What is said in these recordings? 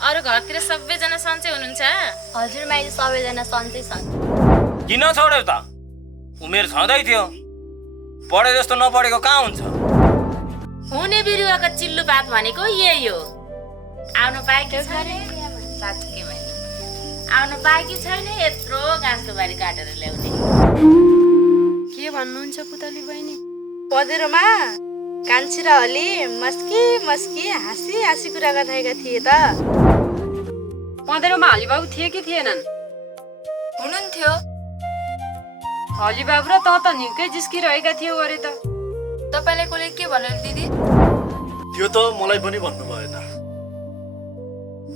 अरू घरतिर सबैजना सन्चै हुनुहुन्छ? हजुर माइली सबैजना सन्चै छन्। किन छोड्यौ त? उमेर छँदै थियो। पढे जस्तो नपढेको कहाँ हुन्छ? हुने बिरुवाको चिल्लो पात भनेको यही हो। आउनु पाएकी छैन साँच्चै मैले। आउनु पाएकी छैन यत्रो घाँसको बारी काटेर ल्याउने। के भन्नुहुन्छ पुतली बहिनी? पँधेरोमा कान्छी र हली मस्की मस्की हाँसी हाँसी कुरा गरिरहेका थिए त। पँधेरोमा हलिबाबु थिए कि थिएनन्? हुनुहुन्थ्यो। हलिबाबु र त निकै जिस्किरहेका थियो अरे त। तपाईँलाई कसले के भन्यो दिदी? त्यो त मलाई पनि भन्नु भएन।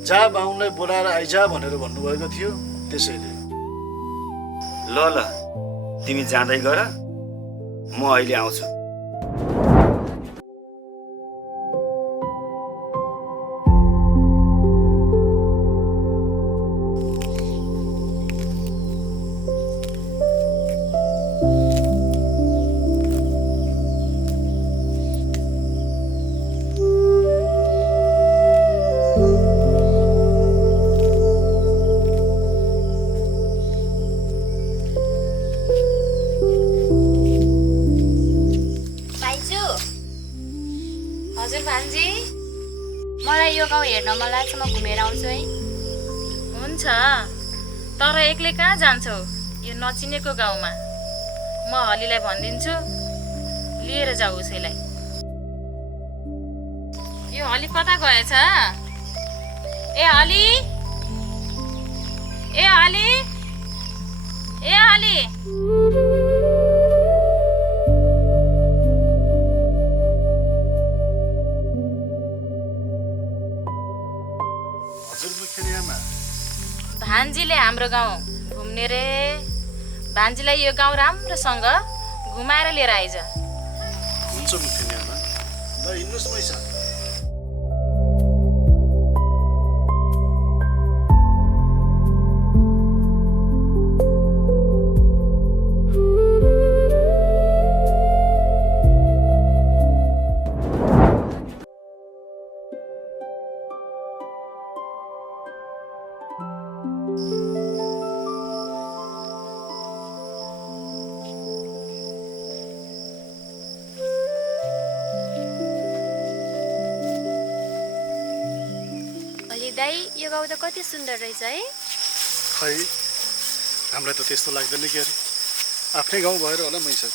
जा बाहुनलाई बोलाएर आइजा भनेर भन्नुभएको थियो, त्यसैले। ल ल तिमी जाँदै गर, म अहिले आउँछु। हजुर भान्जी, मलाई यो गाउँ हेर्न मन लाग्छ, म घुमेर आउँछु है। हुन्छ, तर एक्लै कहाँ जान्छौ यो नचिनेको गाउँमा? म हलीलाई भनिदिन्छु लिएर जाऊ उसैलाई। यो हली कता गएछ? ए हली, ए हली, ए हली। भान्जीले हाम्रो गाउँ घुम्ने रे। भान्जीलाई यो गाउँ राम्रोसँग घुमाएर लिएर आइज। हुन्छ मुखिनी आमा, ल हिँड्नुहोस् पैसा। दाई, यो गाउँ त कति सुन्दर रहेछ है। खै हामीलाई त त्यस्तो लाग्दैन के अरे। आफ्नै गाउँ भएर होला मैसा।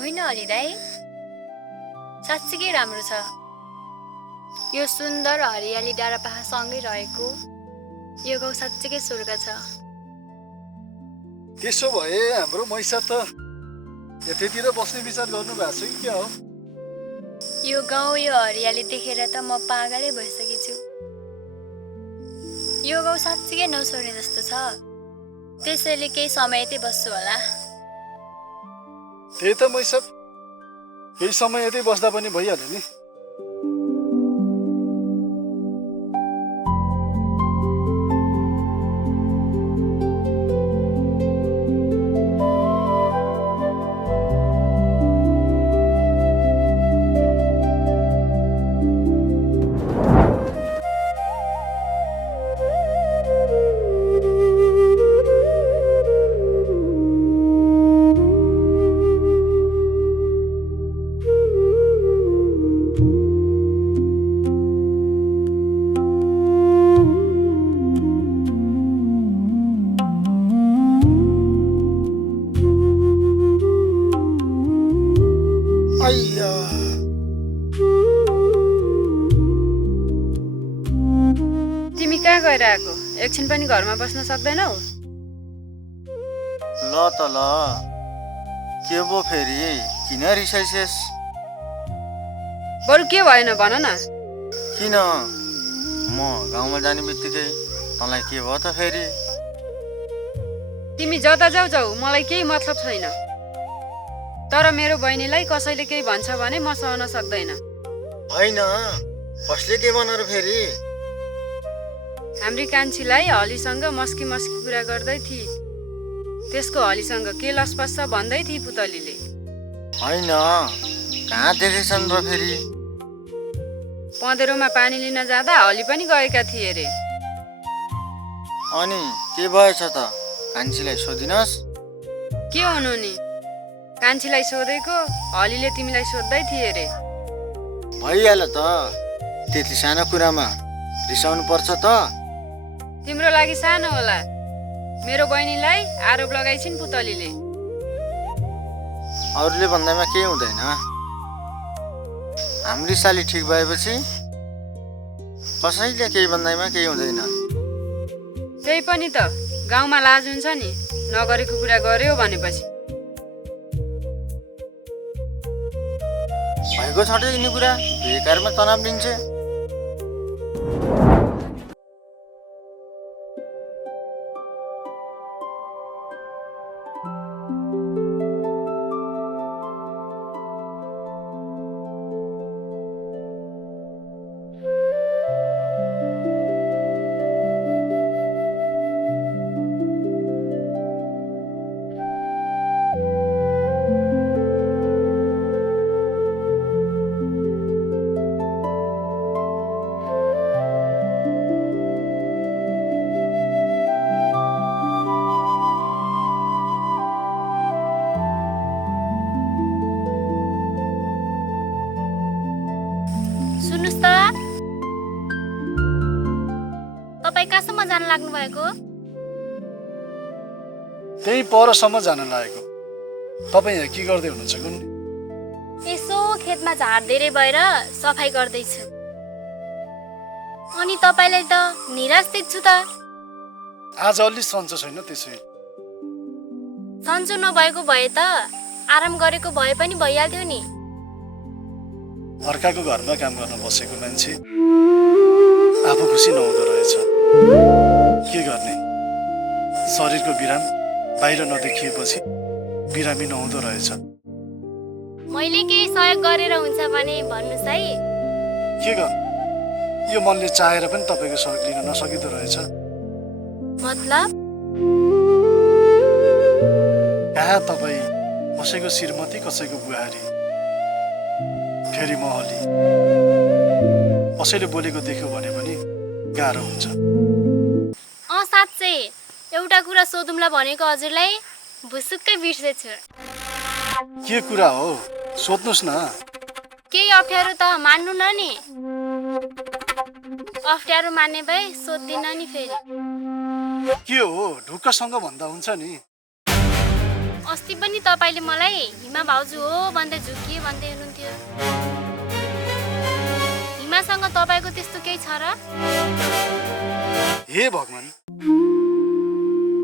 होइन हली दाई, साँच्चीकै राम्रो छ। यो सुन्दर हरियाली डाँडा पाहाडसँगै रहेको यो गाउँ साँच्चीकै स्वर्ग छ। त्यसो भए हाम्रो मैसा त यतैतिर बस्ने विचार गर्नु भएको छ कि क्या हो? यो गाउँ यो हरियाली देखेर त म पागलै भइसकेछु। यो गाउँ साँच्चीकै नसोर्ने जस्तो छ। त्यसैले केही समय यतै बस्छु होला। त्यही त मैसा, केही समय यतै बस्दा पनि भइहाल्यो नि। तिमी कहाँ गएर आएको? एकछिन पनि घरमा बस्न सक्दैनौ? ल त ल, के भो फेरि? किन रिसाइसेस? बरु के भएन भन न। किन? म गाउँमा जाने बित्तिकै तँलाई के भयो त फेरि? तिमी जता जाऊ जाऊ, मलाई केही मतलब छैन। तर मेरो बहिनीलाई कसैले केही भन्छ भने म सहन सक्दैन। होइन, कसले के भन र फेरि? हाम्री कान्छीलाई हलीसँग मस्की मस्की कुरा गर्दै थिए। त्यसको हलीसँग के लसपस भन्दै थिए पुतलीले। होइन, कहाँ देखेछन् र फेरि? पँधेरोमा पानी लिन जाँदा हली पनि गएका थिए रे। अनि के भएछ त कान्छीलाई सोधिनस्? के हुनु नि, कान्छीलाई सोधेको हलीले तिमीलाई सोध्दै थिए रे। भइहाल्यो त, त्यति सानो कुरामा रिसाउनु पर्छ त? तिम्रो लागि सानो होला, मेरो बहिनीलाई आरोप लगाइछिन् पुतलीले। अरूले भन्दामा केही हुँदैन, हाम्री साली ठिक भएपछि कसैले केही भन्दामा केही हुँदैन। त्यही पनि त, गाउँमा लाज हुन्छ नि, नगरेको कुरा गर्यो भनेपछि। भएको छ यिनी कुरा, बेकारमा तनाव लिन्छ। सुन्नुस् त, तपाईँ कहाँसम्म जान लाग्नु भएको? त्यही परसम्म जान लागेको। तपाईँ यहाँ के गर्दै हुनुहुन्छ कुन्नी? यसो खेतमा झार धेरै भएर सफाई गर्दैछु। अनि तपाईँलाई त निराश देख्छु त। आज अलि सन्चो छैन, त्यसैले। सन्चो नभएको भए त आराम गरेको भए पनि भइहाल्थ्यो नि। अर्काको घरमा काम गर्न बसेको मान्छे आफू खुसी नहुँदो रहेछ। के गर्ने, शरीरको बिराम बाहिर नदेखिएपछि बिरामी नहुँदो रहेछ। मैले केही सहयोग गरेर हुन्छ भने भन्नुहोस् है। के गर्नु, यो मनले चाहेर पनि तपाईँको सहयोग लिन नसकिँदो रहेछ। मतलब? कहाँ तपाईँ कसैको श्रीमती, कसैको बुहारी, फेरि महली, कसैले बोलेको देख्यो भने पनि गाह्रो हुन्छ। साँच्चै एउटा कुरा सोधौँला भनेको हजुरलाई भुसुक्कै बिर्सेछु। के कुरा हो, सोध्नुहोस् न। केही अप्ठ्यारो त मान्नु न नि। अप्ठ्यारो मान्ने भए सोध्दिन नि फेरि। के हो, ढुक्कसँग भन्दा हुन्छ नि। अस्ति पनि तपाईँले मलाई हिमा भाउजू हो भन्दै झुकिए भन्दै हुनुहुन्थ्यो। हिमासँग तपाईँको त्यस्तो केही छ र? हे भगवान्,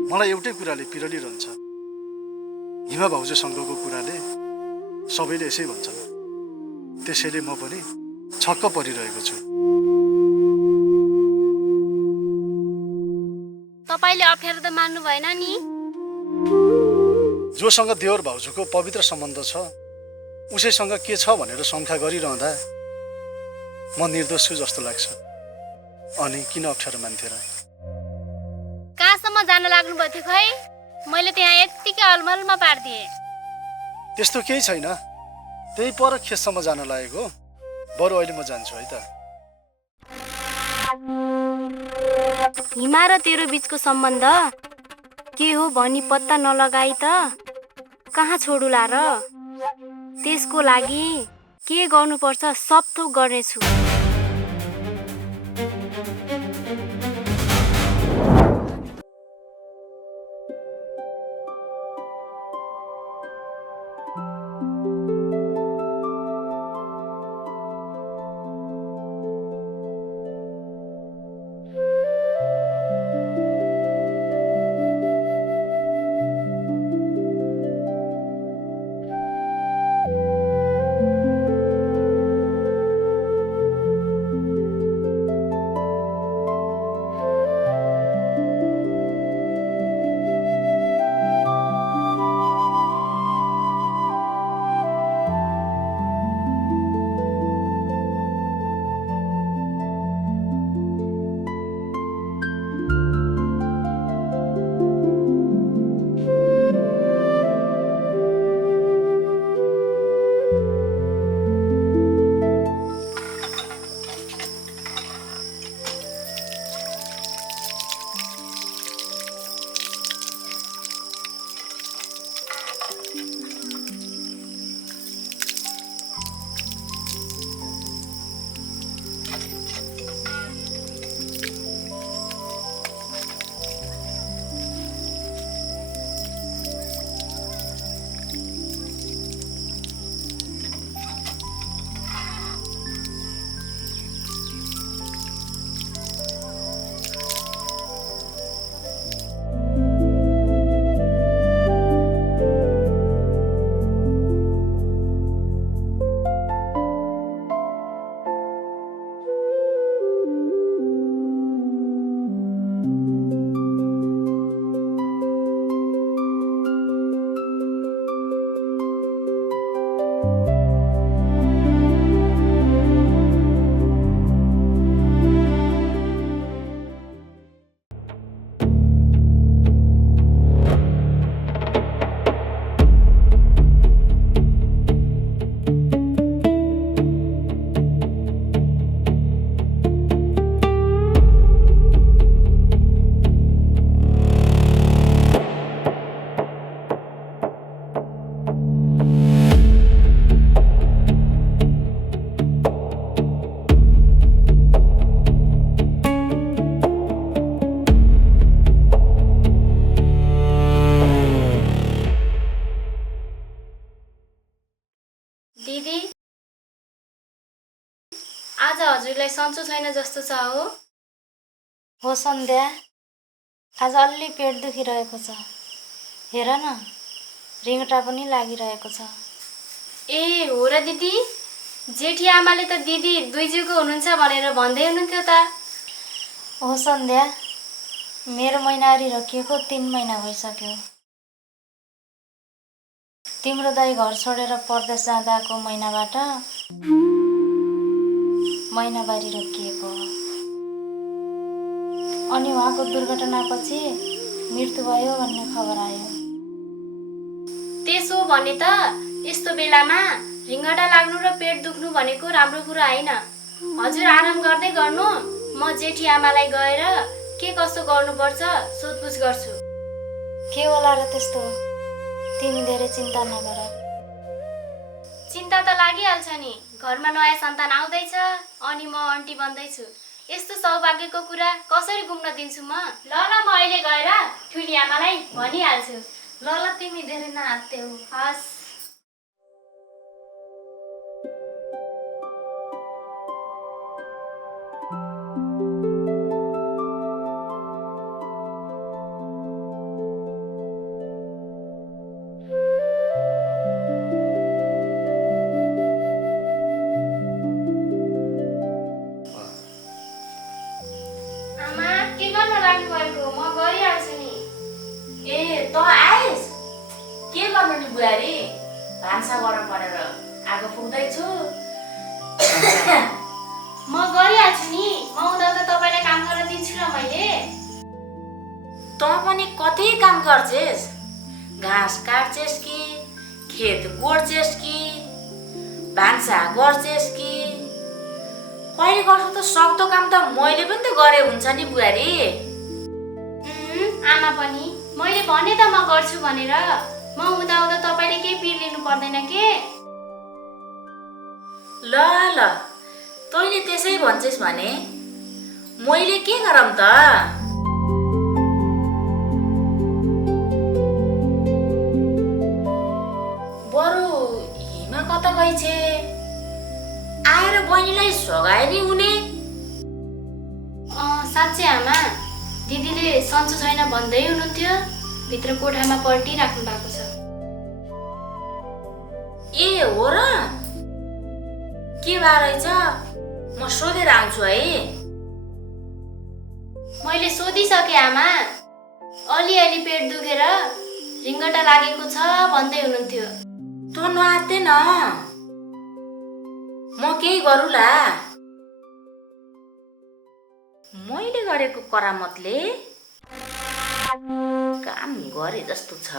मलाई एउटै कुराले पिरलिरहन्छ। हिमा भाउजूसँगको कुराले सबैले यसै भन्छन्, त्यसैले म पनि छक्क परिरहेको छु। तपाईँले अप्ठ्यारो त मान्नु भएन नि। जोसँग देवर भाउजूको पवित्र सम्बन्ध छ उसैसँग के छ भनेर शङ्का गरिरहँदा म निर्दोष छु जस्तो लाग्छ। अनि किन अप्ठ्यारो मान्थे र? कहाँसम्म जान लाग्नु भएको थियो खै? मैले त्यहाँ यत्तिकै अलमलमा पारिदिएँ। त्यस्तो केही छैन, त्यही पर खेतसम्म जान लागेको। बरु अहिले म जान्छु है त। हिमा र तेरो बीचको सम्बन्ध के हो भनी पत्ता नलगाई त कहाँ छोडुला र? त्यसको लागि के गर्नुपर्छ सब थोक गर्नेछु। आज हजुरलाई सन्चो छैन जस्तो छ हो? हो सन्ध्या, आज अलि पेट दुखिरहेको छ। हेर न, रिङ्गटा पनि लागिरहेको छ। ए हो र दिदी, जेठी आमाले त दिदी दुईजिउको हुनुहुन्छ भनेर भन्दै हुनुहुन्थ्यो त। हो सन्ध्या, मेरो महिनारी रोकिएको 3 महिना भइसक्यो। तिम्रो दाइ घर छोडेर परदेश जाँदाको महिनाबाट महिनावारी रोकिएको हो। अनि उहाँको दुर्घटनापछि मृत्यु भयो भन्ने खबर आयो। त्यसो भने त यस्तो बेलामा रिङ्गटा लाग्नु र पेट दुख्नु भनेको राम्रो कुरा होइन। हजुर आराम गर्दै गर्नु, म जेठी आमालाई गएर के कस्तो गर्नुपर्छ सोधपुछ गर्छु। के होला र त्यस्तो? तिमी धेरै चिन्ता नगर। चिन्ता त लागिहाल्छ नि, घरमा नयाँ सन्तान आउँदैछ, अनि म आन्टी बन्दैछु। यस्तो सौभाग्यको कुरा कसरी गुम्न दिन्छु म? ल म अहिले गएर ठुली आमालाई भनिहाल्छु। ल तिमी धेरै नहात्तेऊ। हस्। आमा के गर्न लाग्नु भएको? म गरिहाल्छु नि। ए त आइस? के गर्नु नि बुहारी? भान्सा गर्न परेर आगो फुक्दैछु। म गरिहाल्छु नि, म उता त तपाईँलाई काम गर्न दिन्छु र मैले। त पनि कति काम गर्छेस? घाँस काट्छेस कि, खेत गोड्छेस कि, भान्सा गर्छेस कि? कहिले गर्छु त सक्दो काम त मैले पनि त गरे हुन्छ नि बुहारी। आमा पनि मैले भने त म गर्छु भनेर। म उता तपाईँले केही पिर लिनु पर्दैन के? ल ल, तैँले त्यसै भन्छेस् भने मैले के गरौँ त? बरु हिमा कता गइछे? आएर बहिनीलाई सघाए नि हुने। साँच्चै आमा, दिदीले सन्चो छैन भन्दै हुनुहुन्थ्यो, भित्र कोठामा पल्टिराख्नु भएको छ। ए हो र? के भएर रहेछ? म सोधेर आउँछु है। मैले सोधिसकेँ आमा, अलिअलि पेट दुखेर रिङ्गटा लागेको छ भन्दै हुनुहुन्थ्यो। त नआत्ते न, म केही गरौँला। मैले गरेको करामतले काम गरे जस्तो छ।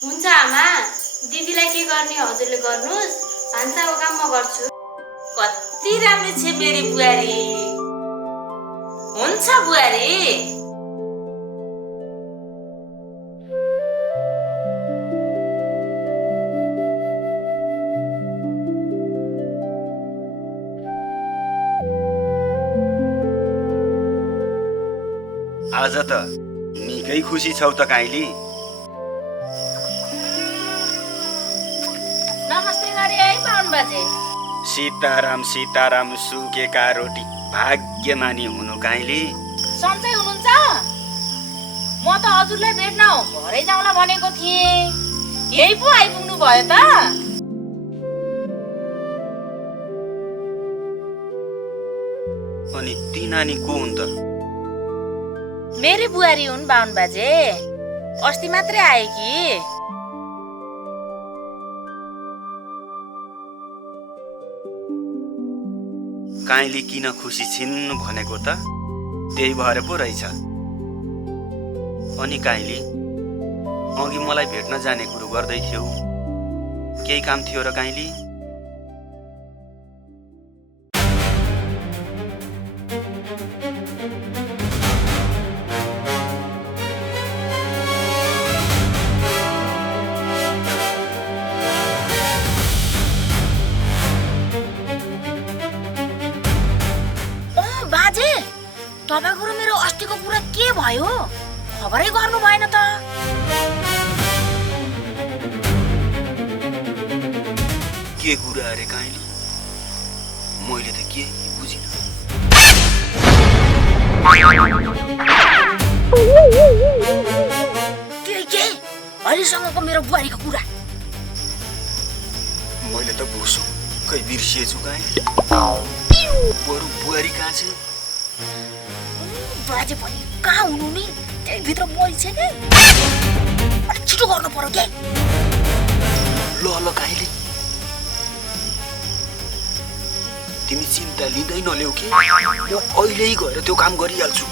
हुन्छ आमा, दिदीलाई के गर्ने हजुरले गर्नुहोस्, भान्साको काम म गर्छु। कति राम्रो छ मेरी बुहारी। हुन्छ बुहारी। आज त निकै खुसी छौ त काइली। नमस्ते गरे है पाउन बाजे। सीताराम सीताराम, सुकेका रोटी भाग्यमानी हुनु काइली। सन्चै हुनुहुन्छ? म त हजुरलाई भेट्न भरै जाउँला भनेको थिएँ, यही पो आइपुग्नु भयो त। अनि ती नानी को हुन् त? मेरी बुहारी हुन् बाहुन बाजे, अस्ति मात्रै आए कि। काइली किन खुसी छिन् भनेको त त्यही भएर पो रहेछ। अनि काइली, अघि मलाई भेट्न जाने कुरो गर्दै थियौ, केही काम थियो र काइली? तपाईँको र मेरो अस्तिको कुरा के भयो? खबरै गर्नु भएन त। के कुरा अरे काइली मैले त के बुझिन के अहिलेसम्मको मेरो बुहारीको कुरा मैले त बुझ्छु खै बिर्सिएछु काइली बरु बुहारी कहाँ छ बाजे पनि कहाँ हुनु नि त्यही भित्र मरि छ नि अलिक छिटो गर्नु पर्यो के ल काइली तिमी चिन्ता लिँदै नल्याउ कि म अहिल्यै गएर त्यो काम गरिहाल्छु